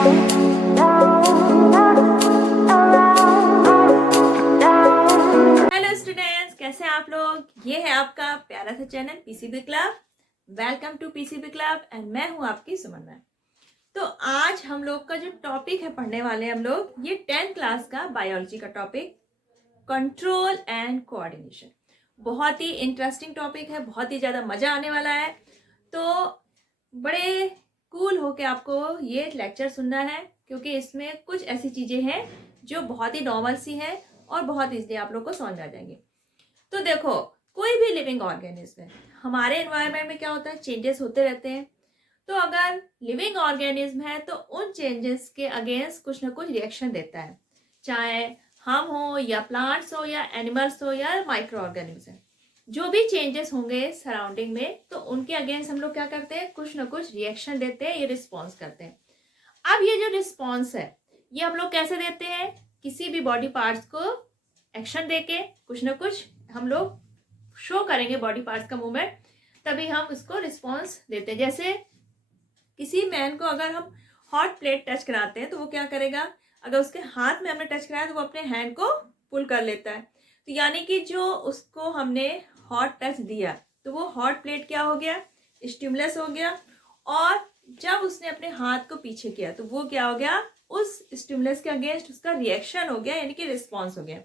Hello students, कैसे हैं आप लोग। ये है आपका प्यारा सा channel PCB club. Welcome to PCB club and मैं हूं आपकी सुमन मैम। तो आज हम लोग का जो टॉपिक है पढ़ने वाले हैं हम लोग ये 10th क्लास का बायोलॉजी का टॉपिक कंट्रोल एंड कोऑर्डिनेशन। बहुत ही इंटरेस्टिंग टॉपिक है, बहुत ही ज़्यादा मज़ा आने वाला है। तो बड़े कूल होके आपको ये लेक्चर सुनना है, क्योंकि इसमें कुछ ऐसी चीज़ें हैं जो बहुत ही नॉर्मल सी है और बहुत ईजिली आप लोग को समझ में आ जाएंगे। तो देखो, कोई भी लिविंग ऑर्गेनिज्म है, हमारे एनवायरनमेंट में क्या होता है, चेंजेस होते रहते हैं। तो अगर लिविंग ऑर्गेनिज्म है तो उन चेंजेस के अगेंस्ट कुछ ना कुछ रिएक्शन देता है, चाहे हम हो या प्लांट्स हो या एनिमल्स हो या माइक्रो ऑर्गेनिज्म। जो भी चेंजेस होंगे सराउंडिंग में तो उनके अगेंस्ट हम लोग क्या करते हैं, कुछ ना कुछ रिएक्शन देते हैं, ये रिस्पॉन्स करते हैं। अब ये जो रिस्पॉन्स है ये हम लोग कैसे देते हैं, किसी भी बॉडी पार्ट्स को एक्शन देके कुछ ना कुछ हम लोग शो करेंगे बॉडी पार्ट्स का मूवमेंट, तभी हम उसको रिस्पॉन्स देते हैं। जैसे किसी मैन को अगर हम हॉट प्लेट टच कराते हैं तो वो क्या करेगा, अगर उसके हाथ में हमने टच कराया तो वो अपने हैंड को पुल कर लेता है। तो यानी कि जो उसको हमने हॉट टच दिया तो वो हॉट प्लेट क्या हो गया, स्टिमुलस हो गया। और जब उसने अपने हाथ को पीछे किया तो वो क्या हो गया, उस स्टिमुलस के अगेंस्ट उसका रिएक्शन हो गया, यानी कि रिस्पॉन्स हो गया।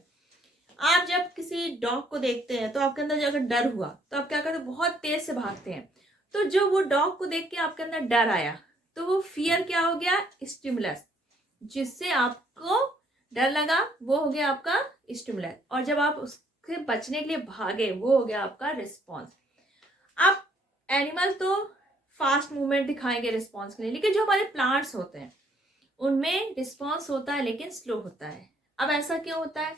आप जब किसी डॉग को देखते हैं तो आपके अंदर अगर डर हुआ तो आप क्या करते हैं, बहुत तेज से भागते हैं। तो जो वो डॉग को देख के आपके अंदर डर आया तो वो फियर क्या हो गया, स्टिमुलस, जिससे आपको डर लगा वो हो गया आपका स्टिमुलस। और जब आप उससे बचने के लिए भागे वो हो गया आपका रिस्पॉन्स। अब एनिमल तो फास्ट मूवमेंट दिखाएंगे रिस्पॉन्स के लिए, लेकिन जो हमारे प्लांट्स होते हैं उनमें रिस्पॉन्स होता है लेकिन स्लो होता है। अब ऐसा क्यों होता है,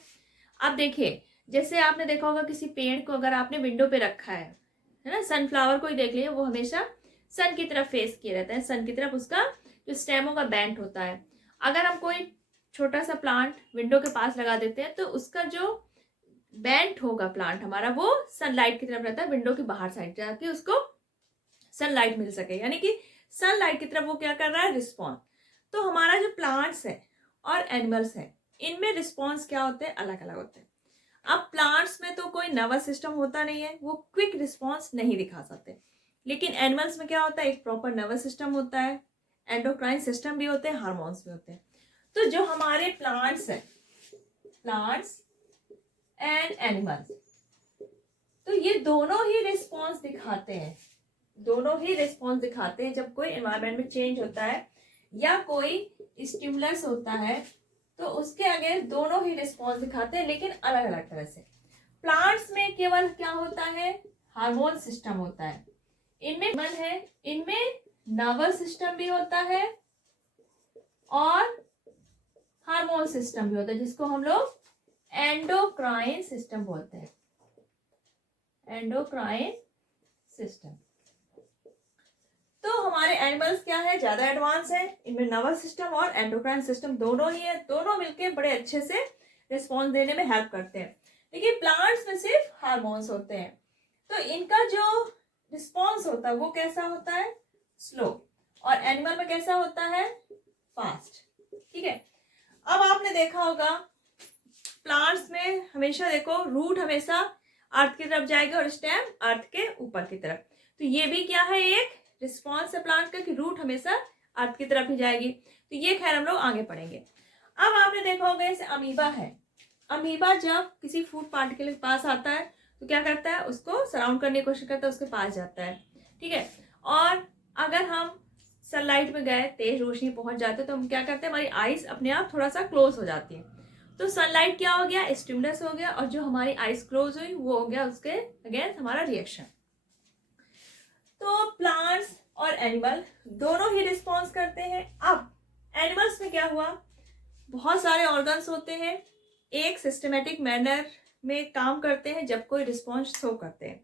अब देखिए, जैसे आपने देखा होगा किसी पेड़ को अगर आपने विंडो पे रखा है ना, सनफ्लावर को ही देख लिया, वो हमेशा सन की तरफ फेस किए रहता है, सन की तरफ उसका जो स्टेम होगा बेंट होता है। अगर हम कोई छोटा सा प्लांट विंडो के पास लगा देते हैं तो उसका जो बेंट होगा प्लांट हमारा वो सनलाइट की तरफ रहता है, विंडो की बाहर साइड जाके उसको सनलाइट मिल सके, यानी कि सनलाइट की तरफ वो क्या कर रहा है, रिस्पॉन्स। तो हमारा जो प्लांट्स है और एनिमल्स है इनमें रिस्पॉन्स क्या होते हैं, अलग अलग होते हैं। अब प्लांट्स में तो कोई नर्वस सिस्टम होता नहीं है, वो क्विक रिस्पॉन्स नहीं दिखा सकते। लेकिन एनिमल्स में क्या होता है, एक प्रॉपर नर्वस सिस्टम होता है, एंडोक्राइन सिस्टम भी होते हैं, हार्मोन्स भी होते हैं। तो जो हमारे प्लांट्स है, प्लांट्स एंड एनिमल्स, तो ये दोनों ही रिस्पॉन्स दिखाते हैं, दोनों ही रिस्पॉन्स दिखाते हैं जब कोई एनवायरनमेंट में चेंज होता है या कोई स्टिमुलस होता है तो उसके अगेंस्ट दोनों ही रिस्पॉन्स दिखाते हैं, लेकिन अलग अलग तरह से। प्लांट्स में केवल क्या होता है, हार्मोन सिस्टम होता है। इनमें मन है, इनमें नर्वस सिस्टम भी होता है और हार्मोन सिस्टम भी होता है, जिसको हम लोग एंडोक्राइन सिस्टम बोलते हैं, एंडोक्राइन सिस्टम। तो हमारे एनिमल्स क्या है, ज्यादा एडवांस है, इनमें नर्वस सिस्टम और एंडोक्राइन सिस्टम दोनों ही है, दोनों मिलके बड़े अच्छे से रिस्पॉन्स देने में हेल्प करते हैं। लेकिन प्लांट्स में सिर्फ हार्मोन्स होते हैं, तो इनका जो रिस्पॉन्स होता है वो कैसा होता है, स्लो। और एनिमल में कैसा होता है, फास्ट। ठीक है, अब आपने देखा होगा प्लांट्स में हमेशा देखो रूट हमेशा अर्थ की तरफ जाएगा और स्टेम अर्थ के ऊपर की तरफ। तो ये भी क्या है, एक रिस्पॉन्स है प्लांट का कि रूट हमेशा अर्थ की तरफ ही जाएगी। तो ये खैर हम लोग आगे पढ़ेंगे। अब आपने देखा होगा जैसे अमीबा है, अमीबा जब किसी फूड पार्टिकल के पास आता है तो क्या करता है, उसको सराउंड करने की कोशिश करता है, उसके पास जाता है। ठीक है, और अगर हम सनलाइट में गए, तेज रोशनी पहुंच जाते तो हम क्या करते हैं, हमारी आइज अपने आप थोड़ा सा क्लोज हो जाती है। तो सनलाइट क्या हो गया, स्टिमुलस हो गया, और जो हमारी आइज क्लोज हुई वो हो गया उसके अगेंस्ट हमारा रिएक्शन। तो प्लांट्स और एनिमल दोनों ही रिस्पॉन्स करते हैं। अब एनिमल्स में क्या हुआ, बहुत सारे ऑर्गन्स होते हैं, एक सिस्टमेटिक मैनर में काम करते हैं जब कोई रिस्पॉन्स शो करते हैं।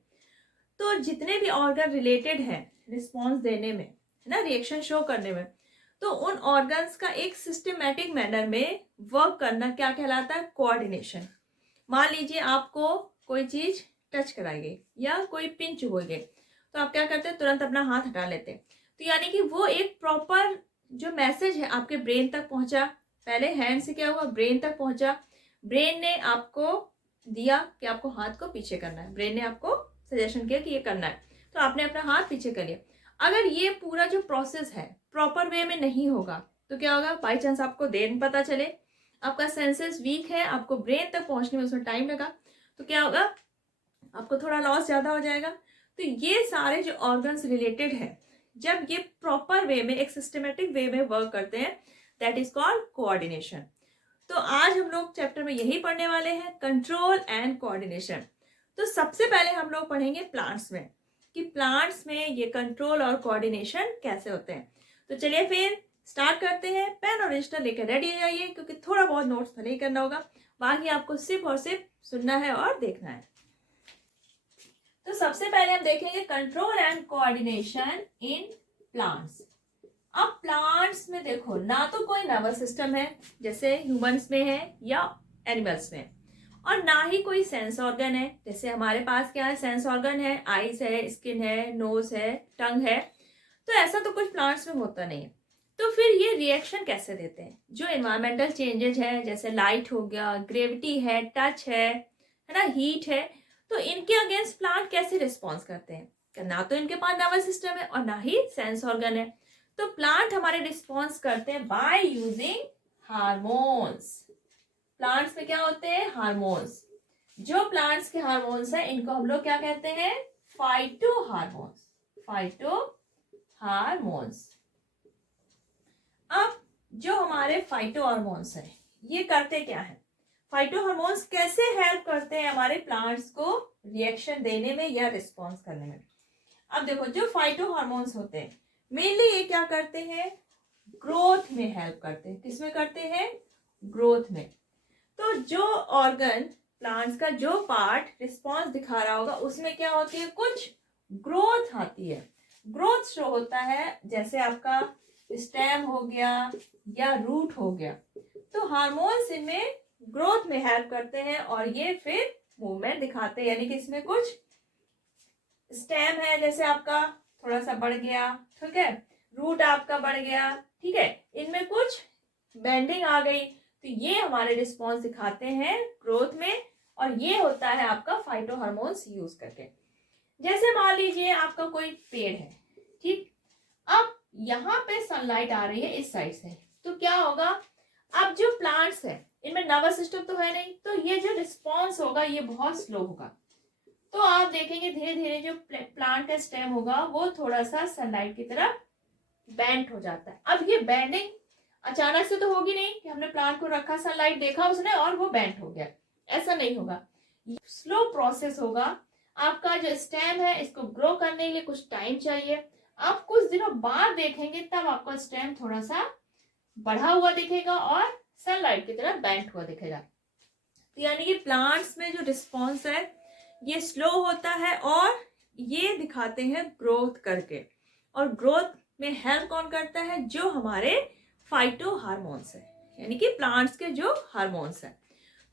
तो जितने भी ऑर्गन रिलेटेड हैं रिस्पॉन्स देने में, है ना, रिएक्शन शो करने में, तो उन ऑर्गन्स का एक सिस्टमेटिक मैनर में वर्क करना क्या कहलाता है, कोऑर्डिनेशन। मान लीजिए आपको कोई चीज टच कराई गई या कोई पिन चुभ गई तो आप क्या करते हैं, तुरंत अपना हाथ हटा लेते हैं। तो यानी कि वो एक प्रॉपर जो मैसेज है आपके ब्रेन तक पहुंचा, पहले हैंड से क्या हुआ, ब्रेन तक पहुंचा, ब्रेन ने आपको दिया कि आपको हाथ को पीछे करना है, ब्रेन ने आपको सजेशन किया कि ये करना है, तो आपने अपना हाथ पीछे कर लिया। अगर ये पूरा जो प्रोसेस है प्रॉपर वे में नहीं होगा तो क्या होगा, बाई चांस आपको देर पता चले, आपका सेंसेस वीक है, आपको ब्रेन तक पहुंचने में उसमें टाइम लगा, तो क्या होगा, आपको थोड़ा लॉस ज्यादा हो जाएगा। तो ये सारे जो ऑर्गन्स रिलेटेड है, जब ये प्रॉपर वे में एक सिस्टमेटिक वे में वर्क करते हैं, दैट इज कॉल्ड कोऑर्डिनेशन। तो आज हम लोग चैप्टर में यही पढ़ने वाले हैं, कंट्रोल एंड कोऑर्डिनेशन। तो सबसे पहले हम लोग पढ़ेंगे प्लांट्स में कि प्लांट्स में ये कंट्रोल और कोऑर्डिनेशन कैसे होते हैं। तो चलिए फिर स्टार्ट करते हैं। पेन और रजिस्टर लेकर रेडी हो जाइए, क्योंकि थोड़ा बहुत नोट्स भले ही करना होगा, बाकी आपको सिर्फ और सिर्फ सुनना है और देखना है। तो सबसे पहले हम देखेंगे control and coordination in plants. अब प्लांट्स में देखो, ना तो कोई नर्वस सिस्टम है जैसे ह्यूमंस में है या एनिमल्स में, और ना ही कोई सेंस ऑर्गन है जैसे हमारे पास क्या है, सेंस ऑर्गन है, आईज है, स्किन है, नोज है, टंग है। तो ऐसा तो कुछ प्लांट्स में होता नहीं है। तो फिर ये रिएक्शन कैसे देते हैं, जो एनवायरमेंटल चेंजेस है जैसे लाइट हो गया, ग्रेविटी है, टच है ना, हीट है, तो इनके अगेंस्ट प्लांट कैसे रिस्पॉन्स करते हैं। ना तो इनके पास नर्वस सिस्टम है और ना ही सेंस ऑर्गन है, तो प्लांट हमारे रिस्पॉन्स करते हैं बाय यूजिंग हार्मोन्स। प्लांट्स में क्या होते हैं, हार्मोन्स। जो प्लांट्स के हार्मोन्स है इनको हम लोग क्या कहते हैं, फाइटो हार्मोन्स, फाइटो हार्मोन्स। अब जो हमारे फाइटो हार्मोन्स है ये करते क्या है, फाइटो हार्मोन्स कैसे हेल्प करते हैं हमारे प्लांट्स को रिएक्शन देने में या रिस्पॉन्स करने में। अब देखो, जो फाइटो हार्मोन्स होते हैं मेनली ये क्या करते हैं, ग्रोथ में हेल्प करते हैं। किसमें करते हैं, ग्रोथ में। तो जो ऑर्गन प्लांट्स का जो पार्ट रिस्पॉन्स दिखा रहा होगा उसमें क्या होती है, कुछ ग्रोथ आती है, ग्रोथ शो होता है, जैसे आपका स्टेम हो गया या रूट हो गया। तो हार्मोन्स इनमें ग्रोथ में हेल्प करते हैं और ये फिर मूवमेंट दिखाते हैं, यानी कि इसमें कुछ स्टेम है जैसे आपका थोड़ा सा बढ़ गया, ठीक है, रूट आपका बढ़ गया, ठीक है, इनमें कुछ बेंडिंग आ गई, तो ये हमारे रिस्पॉन्स दिखाते हैं ग्रोथ में, और ये होता है आपका फाइटो हार्मोन्स यूज करके। जैसे मान लीजिए आपका कोई पेड़ है, ठीक, अब यहाँ पे सनलाइट आ रही है इस साइड से, तो क्या होगा, अब जो प्लांट्स है इनमें नर्वस सिस्टम तो है नहीं, तो ये जो रिस्पॉन्स होगा ये बहुत स्लो होगा। तो आप देखेंगे धीरे धीरे जो प्लांट का स्टेम होगा वो थोड़ा सा सनलाइट की तरफ बेंड हो जाता है। अब ये बेंडिंग अचानक से तो होगी नहीं कि हमने प्लांट को रखा, सनलाइट देखा उसने और वो बेंड हो गया, ऐसा नहीं होगा, स्लो प्रोसेस होगा। आपका जो स्टेम है इसको ग्रो करने के लिए कुछ टाइम चाहिए। आप कुछ दिनों बाद देखेंगे तब आपका स्टेम थोड़ा सा बढ़ा हुआ दिखेगा और सनलाइट की तरफ बेंड हुआ दिखेगा। तो यानी कि प्लांट्स में जो रिस्पॉन्स है ये स्लो होता है और ये दिखाते हैं ग्रोथ करके, और ग्रोथ में हेल्प कौन करता है, जो हमारे फाइटो हार्मोन्स है, यानी कि प्लांट्स के जो हार्मोन्स है।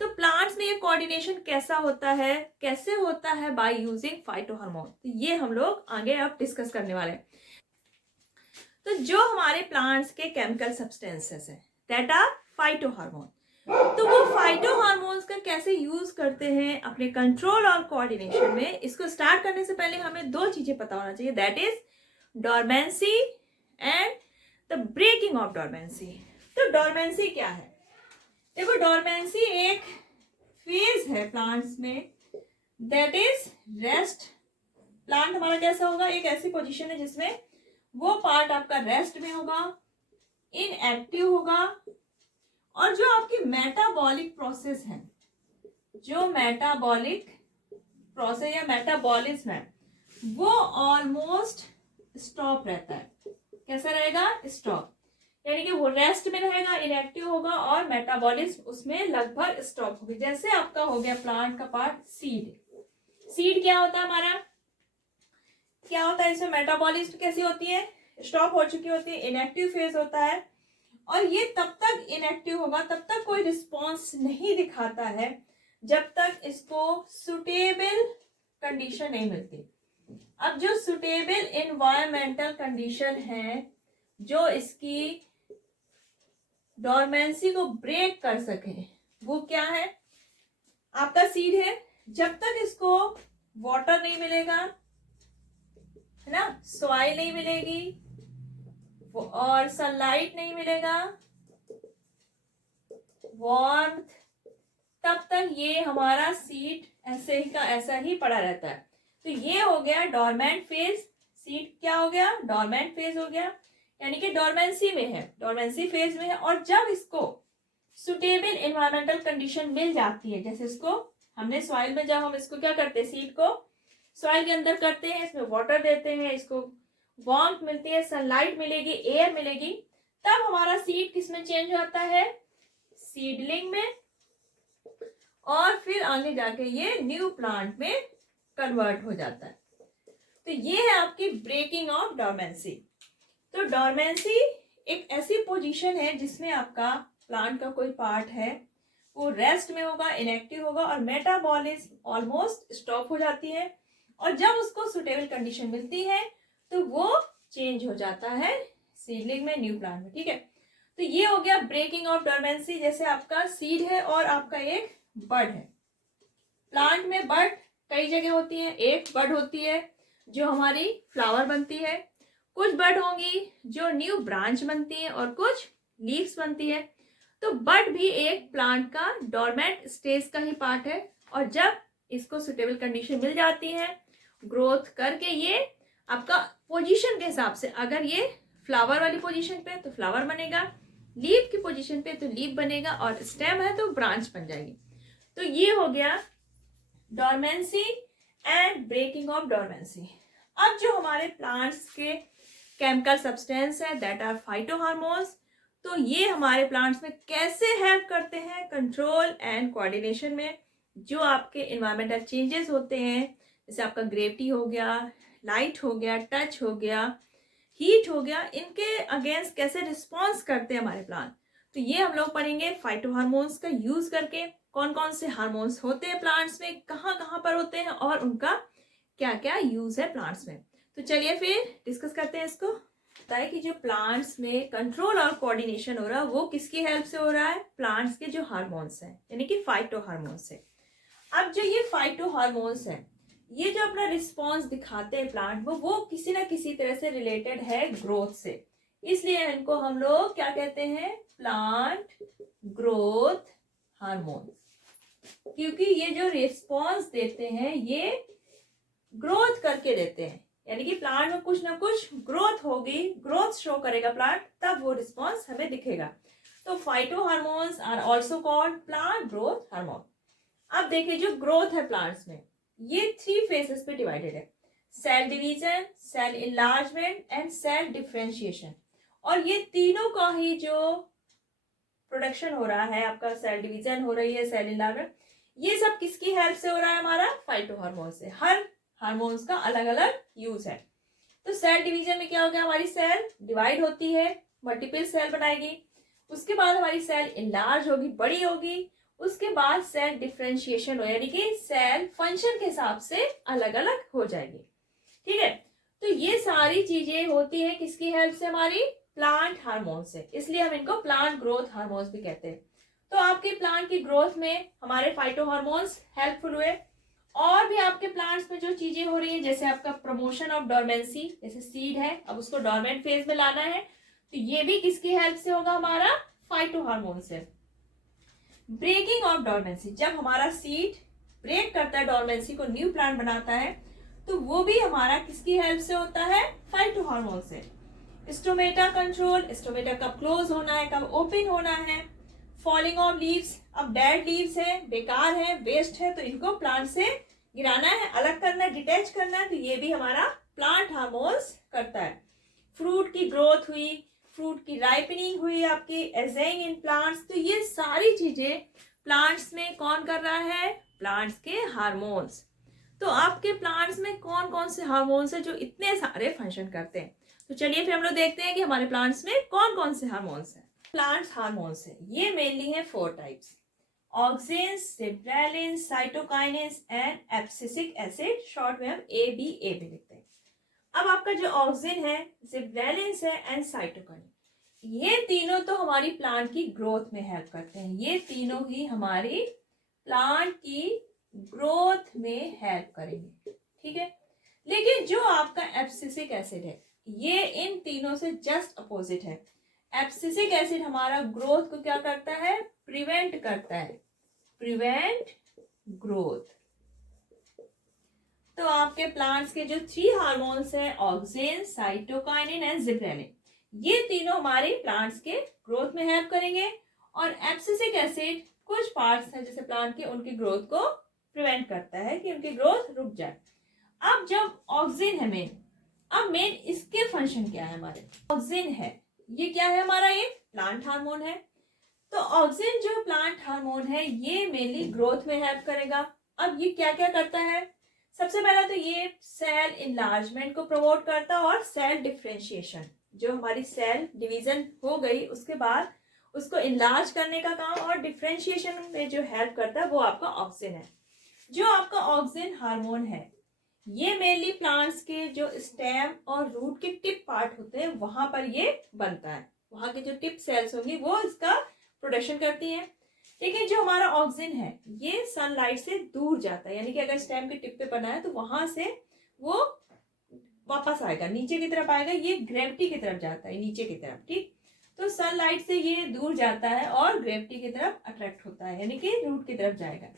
तो प्लांट्स में ये कोऑर्डिनेशन कैसा होता है, कैसे होता है, बाय यूजिंग फाइटो हार्मोन। तो ये हम लोग आगे अब डिस्कस करने वाले हैं। तो जो हमारे प्लांट्स के केमिकल सब्सटेंसेस है दैट आर फाइटो हार्मोन, तो वो फाइटो हार्मोन्स का कैसे यूज करते हैं अपने कंट्रोल और कोऑर्डिनेशन में। इसको स्टार्ट करने से पहले हमें दो चीजें पता होना चाहिए, that is dormancy and the breaking of dormancy. तो डोरमेंसी क्या है, देखो डोरमेंसी एक फेज है प्लांट्स में, दैट इज रेस्ट। प्लांट हमारा कैसा होगा, एक ऐसी पोजीशन है जिसमें वो पार्ट आपका रेस्ट में होगा, इनएक्टिव होगा, और जो आपकी मेटाबॉलिक प्रोसेस है, जो मेटाबॉलिक प्रोसेस या मेटाबॉलिज्म है वो ऑलमोस्ट स्टॉप रहता है। कैसा रहेगा, स्टॉप, यानी कि वो रेस्ट में रहेगा, इनएक्टिव होगा और मेटाबॉलिज्म उसमें लगभग स्टॉप होगी। जैसे आपका हो गया प्लांट का पार्ट सीड। सीड क्या होता है हमारा, क्या होता है इसमें, मेटाबॉलिज्म कैसी होती है, स्टॉप हो चुकी होती है, इनएक्टिव फेज होता है, और ये तब तक इनएक्टिव होगा, तब तक कोई रिस्पॉन्स नहीं दिखाता है जब तक इसको सुटेबल कंडीशन नहीं मिलती। अब जो सुटेबल एनवायरमेंटल कंडीशन है, जो इसकी डोरमेंसी को ब्रेक कर सके वो क्या है? आपका सीड है, जब तक इसको वाटर नहीं मिलेगा, है ना, सॉइल नहीं मिलेगी और सनलाइट नहीं मिलेगा, वार्मथ, तब तक ये हमारा सीड ऐसे ही का ऐसा ही पड़ा रहता है। तो ये हो गया डोरमेंट फेज। सीड क्या हो गया? डोरमेंट फेज हो गया, यानी कि डोरमेंसी में है, डोरमेंसी फेज में है। और जब इसको सुटेबल एनवायरमेंटल कंडीशन मिल जाती है, जैसे इसको हमने सॉइल में, जब हम इसको क्या करते हैं, सीड को सॉइल के अंदर करते हैं, इसमें वाटर देते हैं, इसको वार्मथ मिलती है, सनलाइट मिलेगी, एयर मिलेगी, तब हमारा सीड किस में चेंज होता है? सीडलिंग में, और फिर आगे जाके ये न्यू प्लांट में कन्वर्ट हो जाता है। तो ये है आपकी ब्रेकिंग ऑफ डोरमेंसी। तो डोरमेंसी एक ऐसी पोजीशन है जिसमें आपका प्लांट का कोई पार्ट है वो रेस्ट में होगा, इनएक्टिव होगा, और मेटाबॉलिज्म ऑलमोस्ट स्टॉप हो जाती है, और जब उसको सुटेबल कंडीशन मिलती है तो वो चेंज हो जाता है सीडलिंग में, न्यू प्लांट में। ठीक है, तो ये हो गया ब्रेकिंग ऑफ डोरमेंसी। जैसे आपका सीड है और आपका एक बड है। प्लांट में बड कई जगह होती है। एक बड होती है जो हमारी फ्लावर बनती है, कुछ बड होंगी जो न्यू ब्रांच बनती है, और कुछ लीव्स बनती है। तो बड भी एक प्लांट का डोरमेंट स्टेज का ही पार्ट है, और जब इसको सुटेबल कंडीशन मिल जाती है ग्रोथ करके, ये आपका पोजीशन के हिसाब से, अगर ये फ्लावर वाली पोजीशन पे तो फ्लावर बनेगा, लीफ की पोजीशन पे तो लीफ बनेगा, और स्टेम है तो ब्रांच बन जाएगी। तो ये हो गया dormancy and breaking of dormancy. अब जो हमारे प्लांट्स के केमिकल सब्सटेंस है दैट आर फाइटोहार्मोन्स, तो ये हमारे प्लांट्स में कैसे हेल्प करते हैं कंट्रोल एंड कोऑर्डिनेशन में। जो आपके एनवायरमेंटल चेंजेस होते हैं, जैसे आपका ग्रेविटी हो गया, लाइट हो गया, टच हो गया, हीट हो गया, इनके अगेंस्ट कैसे रिस्पॉन्स करते हैं हमारे प्लांट। तो ये हम लोग पढ़ेंगे फाइटोहार्मोन्स का यूज करके, कौन कौन से हार्मोन्स होते हैं प्लांट्स में, कहाँ कहाँ पर होते हैं, और उनका क्या क्या यूज है प्लांट्स में। तो चलिए फिर डिस्कस करते हैं इसको। बताए कि जो प्लांट्स में कंट्रोल और कोऑर्डिनेशन हो रहा है वो किसकी हेल्प से हो रहा है? प्लांट्स के जो हार्मोन्स हैं, यानी कि फाइटोहार्मोन्स से। अब जो ये फाइटोहार्मोन्स हैं, ये जो अपना रिस्पॉन्स दिखाते हैं प्लांट वो किसी ना किसी तरह से रिलेटेड है ग्रोथ से, इसलिए इनको हम लोग क्या कहते हैं? Plant growth hormone. क्योंकि ये जो रिस्पॉन्स देते हैं ये ग्रोथ करके देते हैं, यानी कि प्लांट में कुछ ना कुछ ग्रोथ होगी, ग्रोथ शो करेगा प्लांट, तब वो रिस्पॉन्स हमें दिखेगा। तो phytohormones are also called plant growth hormone. अब देखिए जो ग्रोथ है प्लांट्स में, ये 3 फेजेस पे डिवाइडेड है: cell division, cell enlargement and cell differentiation. और ये तीनों का ही जो प्रोडक्शन हो रहा है, आपका सेल डिवीजन हो रही है, सेल इनलार्जमेंट, ये सब किसकी हेल्प से हो रहा है? हमारा फाइटोहार्मोन से। हर हार्मोन्स का अलग अलग यूज है। तो सेल डिवीजन में क्या हो गया? हमारी सेल डिवाइड होती है, मल्टीपल सेल बनाएगी, उसके बाद हमारी सेल इनलार्ज होगी, बड़ी होगी, उसके बाद सेल डिफरेंशिएशन हो, यानी कि सेल फंक्शन के हिसाब से अलग अलग हो जाएगी। ठीक है, तो ये सारी चीजें होती है किसकी हेल्प से? हमारी प्लांट हार्मोन से, इसलिए हम इनको प्लांट ग्रोथ हार्मोन्स भी कहते हैं। तो आपके प्लांट की ग्रोथ में हमारे फाइटोहार्मोन्स हेल्पफुल हुए। और भी आपके प्लांट्स में जो चीजें हो रही है, जैसे आपका प्रमोशन ऑफ डोरमेंसी, जैसे सीड है अब उसको डोरमेंट फेज में लाना है, तो ये भी किसकी हेल्प से होगा? हमारा फाइटोहार्मोन से। ब्रेकिंग ऑफ डोरमेंसी, जब हमारा सीड ब्रेक करता है डोरमेंसी को, न्यू प्लांट बनाता है, तो वो भी हमारा किसकी हेल्प से होता है? फाइटोहार्मोन से। स्टोमेटा कंट्रोल, स्टोमेटा कब क्लोज होना है, कब ओपन होना है। फॉलिंग ऑफ लीव्स, अब डेड लीव्स है, बेकार है, वेस्ट है, तो इनको प्लांट से गिराना है, अलग करना है, डिटैच करना है, तो ये भी हमारा प्लांट हार्मोन्स करता है। फ्रूट की ग्रोथ हुई, फ्रूट की राइपनिंग हुई, आपकी एजिंग इन प्लांट्स, तो ये सारी चीजें प्लांट्स में कौन कर रहा है? प्लांट्स के हार्मोन्स। तो आपके प्लांट्स में कौन कौन से हार्मोन्स है जो इतने सारे फंक्शन करते हैं? तो चलिए फिर हम लोग देखते हैं कि हमारे प्लांट्स में कौन कौन से हार्मोन्स हैं। प्लांट्स हार्मोन्स है, ये मेनली है 4 types: auxins, gibberellins, cytokinins and abscisic acid, short में हम ABA भी लिखते हैं। अब आपका जो ऑक्सिन है, जिब्रेलिन्स है एंड साइटोकाइनेंस, ये तीनों तो हमारी प्लांट की ग्रोथ में हेल्प करते हैं, ये तीनों ही हमारी प्लांट की ग्रोथ में हेल्प करेंगे, ठीक है। लेकिन जो आपका एब्सिसिक एसिड है ये इन तीनों से जस्ट अपोजिट है। एब्सिसिक एसिड हमारा ग्रोथ को क्या करता है, प्रिवेंट करता है, प्रिवेंट ग्रोथ। तो आपके प्लांट्स के जो 3 हार्मोन्स हैं, ऑक्सिन, साइटोकाइनिन एंड जिब्रेलिन, ये तीनों हमारे प्लांट्स के ग्रोथ में हेल्प करेंगे। और एब्सिसिक एसिड कुछ पार्ट्स हैं जैसे प्लांट के, उनकी ग्रोथ को प्रिवेंट करता है कि उनकी ग्रोथ रुक जाए। अब जब ऑक्सिन है मेन, अब मेन इसके फंक्शन क्या है, हमारे ऑक्सिन है ये क्या है हमारा, ये प्लांट हार्मोन है। तो ऑक्सिन जो प्लांट हार्मोन है ये मेनली ग्रोथ में हेल्प करेगा। अब ये क्या क्या करता है, सबसे पहला तो ये सेल इनलार्जमेंट को प्रमोट करता है और सेल डिफरेंशिएशन, जो हमारी सेल डिवीजन हो गई उसके बाद उसको इनलार्ज करने का काम और डिफरेंशिएशन में जो हेल्प करता है वो आपका ऑक्सिन है। जो आपका ऑक्सिन हार्मोन है ये मेनली प्लांट्स के जो स्टेम और रूट के टिप पार्ट होते हैं वहां पर ये बनता है, वहां के जो टिप सेल्स होंगी वो इसका प्रोडक्शन करती हैं। लेकिन जो हमारा ऑक्सिन है ये सनलाइट से दूर जाता है, यानी कि अगर स्टेम के टिप पे बना है तो वहां से वो वापस आएगा, नीचे की तरफ आएगा, ये ग्रेविटी की तरफ जाता है, नीचे की तरफ, ठीक। तो सनलाइट से ये दूर जाता है और ग्रेविटी की तरफ अट्रैक्ट होता है, यानी कि रूट की तरफ जाएगा।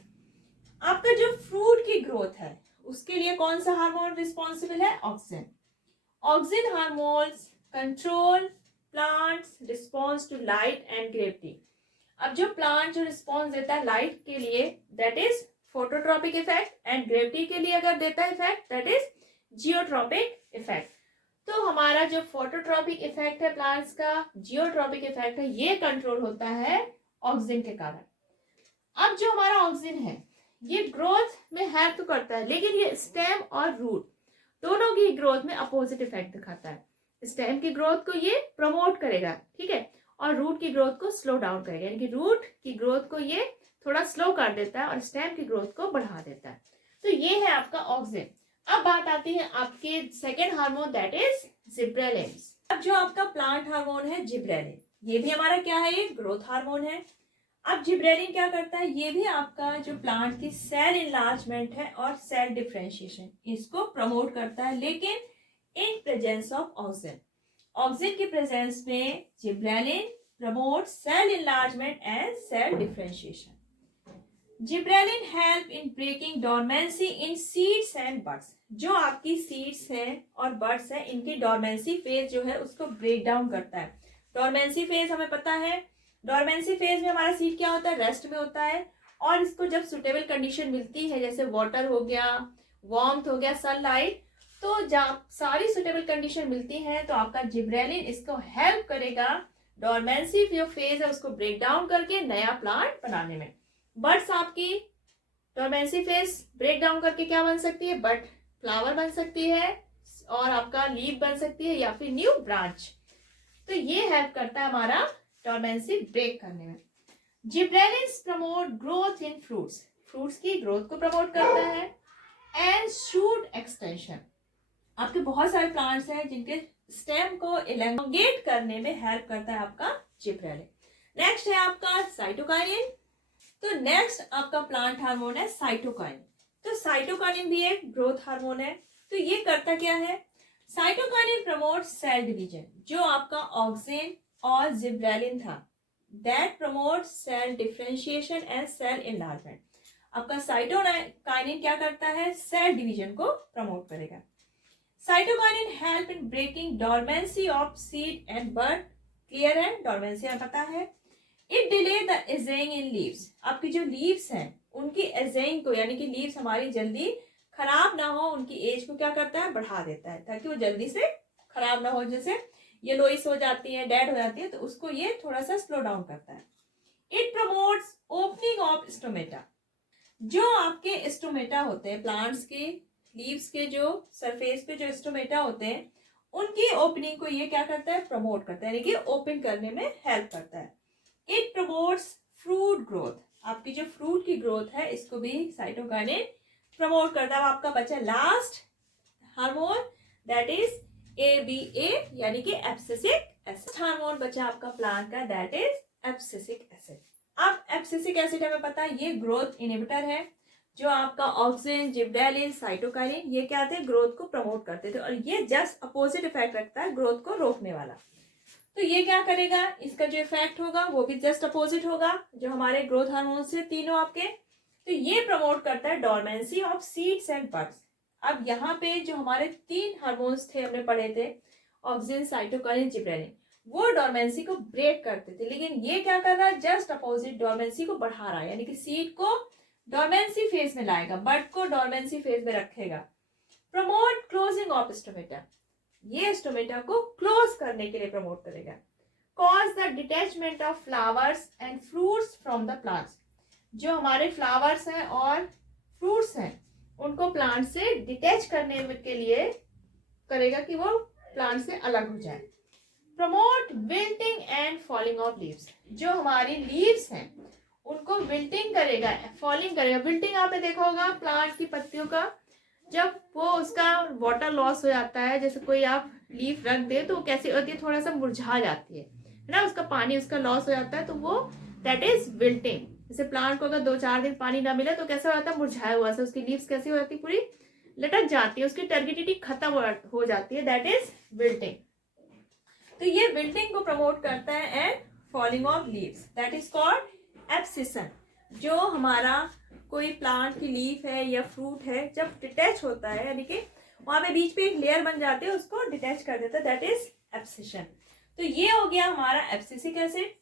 आपका जो फ्रूट की ग्रोथ है उसके लिए कौन सा हार्मोन रिस्पॉन्सिबल है, auxin. Auxin hormones control plants response to light and gravity. अब जो प्लांट जो रिस्पॉन्स देता है लाइट के लिए that is phototropic effect, and gravity के लिए अगर देता है effect that is geotropic effect. तो हमारा जो फोटोट्रॉपिक इफेक्ट है प्लांट्स का, जियोट्रॉपिक इफेक्ट है, ये कंट्रोल होता है ऑक्सिन के कारण। अब जो हमारा ऑक्सिन है ये ग्रोथ में हेल्प तो करता है, लेकिन ये स्टेम और रूट दोनों की ग्रोथ में अपोजिट इफेक्ट दिखाता है। स्टेम की ग्रोथ को ये प्रमोट करेगा, ठीक है, और रूट की ग्रोथ को स्लो डाउन करेगा, यानी कि रूट की ग्रोथ को ये थोड़ा स्लो कर देता है और स्टेम की ग्रोथ को बढ़ा देता है। तो ये है आपका ऑक्सिन। अब बात आती है आपके second hormone that is gibberellin. अब जो आपका प्लांट हार्मोन है जिब्रेलिन, ये भी हमारा क्या है, ये ग्रोथ हार्मोन है। अब जिब्रेलिन क्या करता है, ये भी आपका जो प्लांट की सेल इनलार्जमेंट है और सेल डिफरेंशिएशन इसको प्रमोट करता है, लेकिन in presence of auxin. Auxin की प्रेजेंस में gibberellin promote cell enlargement and cell differentiation. Gibberellin help in breaking dormancy in seeds and buds. जो आपकी सीड्स हैं और बड्स हैं इनकी डोरमेंसी फेज जो है उसको ब्रेक डाउन करता है। डोरमेंसी फेज हमें पता है, डोरमेंसी फेज में हमारा सीड क्या होता है, रेस्ट में होता है, और इसको जब सुटेबल कंडीशन मिलती है जैसे वाटर हो गया, वार्मथ हो गया, सनलाइट, तो जब सारी सुटेबल कंडीशन मिलती है तो आपका जिब्रेलिन इसको हेल्प करेगा डोरमेंसी जो फेज है उसको ब्रेक डाउन करके नया प्लांट बनाने में। बड्स आपकी डोरमेंसी फेज ब्रेक डाउन करके क्या बन सकती है, बड फ्लावर बन सकती है और आपका लीफ बन सकती है या फिर न्यू ब्रांच। तो ये हेल्प करता है हमारा डोरमेंसी ब्रेक करने में। Gibberellins promote growth in fruits, fruits की ग्रोथ को प्रमोट करता है, एंड शूट एक्सटेंशन। आपके बहुत सारे प्लांट्स हैं जिनके स्टेम को एलोंगेट करने में हेल्प करता है आपका जिब्रेलिन। नेक्स्ट है आपका साइटोकाइनिन। तो नेक्स्ट आपका प्लांट हार्मोन है साइटोकाइनिन। तो साइटोकाइनिन भी एक ग्रोथ हार्मोन है। तो ये करता क्या है, साइटोकाइनिन प्रमोट सेल डिवीजन। जो आपका ऑक्सिन और जिब्रेलिन था that promote cell differentiation and cell enlargement. आपका साइटोकाइनिन क्या करता है, सेल डिवीजन को प्रमोट करेगा। Cytokinin help in breaking dormancy of seed and bud. Clear है, डोरमेंसी हमें पता है। It delay the ageing in leaves. आपकी जो लीव्स हैं उनकी एजिंग को, यानी कि लीव्स हमारी जल्दी खराब ना हो, उनकी एज को क्या करता है, बढ़ा देता है ताकि वो जल्दी से खराब ना हो। जैसे येलोइश हो जाती है, डेड हो जाती है, तो उसको ये थोड़ा सा स्लो डाउन करता है। It promotes opening of stomata. जो आपके स्टोमेटा होते हैं प्लांट्स के लीव्स के जो सरफेस पे जो स्टोमेटा होते हैं उनकी ओपनिंग को ये क्या करता है, प्रमोट करता है, यानी कि ओपन करने में हेल्प करता है। It promotes fruit growth. आपकी जो फ्रूट की ग्रोथ है इसको भी साइटोकाइनिन प्रमोट करता है। आपका बचा last hormone that is ABA, यानी कि एब्सिसिक एसिड। हार्मोन बचा आपका प्लांट का, दैट इज एब्सिसिक एसिड। अब एब्सिसिक एसिड हमें पता है ये ग्रोथ इनहिबिटर है। जो आपका ऑक्सिन, जिबरेलिन, साइटोकाइनिन, ये क्या थे, ग्रोथ को प्रमोट करते थे, और ये जस्ट अपोजिट इफेक्ट रखता है ग्रोथ को रोकने वाला। तो ये क्या करेगा, इसका जो इफेक्ट होगा वो भी जस्ट अपोजिट होगा जो हमारे ग्रोथ हार्मोन से तीनों आपके। तो ये प्रमोट करता है dormancy of seeds and buds. अब यहाँ पे जो हमारे 3 हार्मोन्स थे हमने पढ़े थे, ऑक्सिन, साइटोकाइनिन, जिबरेलिन, वो डोरमेंसी को ब्रेक करते थे, लेकिन ये क्या कर रहा है, जस्ट अपोजिट डोरमेंसी को बढ़ा रहा है, यानी कि सीड को डोरमेंसी फेज में लाएगा, बड को डोरमेंसी फेज में रखेगा। प्रमोट क्लोजिंग ऑफ स्टोमेटा, ये स्टोमेटा को क्लोज करने के लिए प्रमोट करेगा। Cause the detachment of flowers and fruits from the plants, जो हमारे फ्लावर्स हैं और फ्रूट्स हैं उनको प्लांट से डिटैच करने के लिए करेगा कि वो प्लांट से अलग हो जाए। Promote wilting and falling of leaves, जो हमारी लीव्स हैं उनको विल्टिंग करेगा, फॉलिंग करेगा। विल्टिंग आपने देखा होगा प्लांट की पत्तियों का, जब वो उसका वाटर लॉस हो जाता है, जैसे कोई आप लीफ रख दे तो कैसी होती है, थोड़ा सा मुरझा जाती है ना, उसका पानी उसका लॉस हो जाता है, तो वो दैट इज विल्टिंग। जैसे प्लांट को अगर 2-4 दिन पानी ना मिले तो कैसा हो जाता है, मुरझाया हुआ से उसकी लीव्स कैसी हो जाती है, पूरी लटक जाती है, उसकी टर्गिडिटी खत्म हो जाती है, दैट इज विल्टिंग। तो ये विल्टिंग को प्रमोट करता है and falling of leaves, that is called abscission. जो हमारा कोई प्लांट की लीफ है या फ्रूट है, जब डिटैच होता है, यानी कि वहां पे बीच पे एक लेयर बन जाती है, उसको डिटैच कर देता है, दैट इज एब्सिशन। तो ये हो गया हमारा एब्सिसिक एसिड।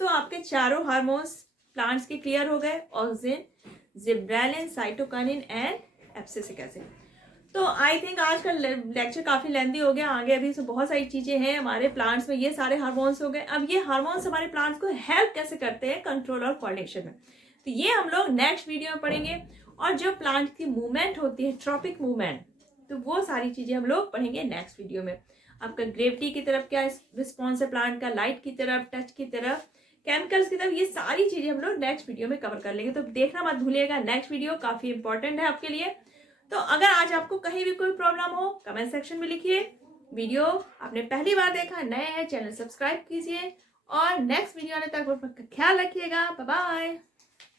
तो आपके चारों हार्मोन्स प्लांट्स के क्लियर हो गए, auxin, gibberellin, cytokinin and abscisic acid. तो आई थिंक आज का लेक्चर काफी लेंथी हो गया, आगे अभी से बहुत सारी चीजें हैं हमारे प्लांट्स में, ये सारे हार्मोन्स हो गए। अब ये हार्मोन्स हमारे प्लांट्स को हेल्प कैसे करते हैं कंट्रोल और कोऑर्डिनेशन में, तो ये हम लोग नेक्स्ट वीडियो में पढ़ेंगे। और जो प्लांट की मूवमेंट होती है, ट्रॉपिक मूवमेंट, तो वो सारी चीजें हम लोग पढ़ेंगे नेक्स्ट वीडियो में। आपका ग्रेविटी की तरफ क्या रिस्पॉन्स है प्लांट का, लाइट की तरफ, टच की तरफ, केमिकल्स की तरफ, ये सारी चीजें हम लोग नेक्स्ट वीडियो में कवर कर लेंगे। तो देखना मत भूलिएगा, नेक्स्ट वीडियो काफी इंपॉर्टेंट है आपके लिए। तो अगर आज आपको कहीं भी कोई प्रॉब्लम हो कमेंट सेक्शन में लिखिए। वीडियो आपने पहली बार देखा, नए हैं, चैनल सब्सक्राइब कीजिए, और नेक्स्ट वीडियो आने तक ख्याल रखिएगा। Bye bye.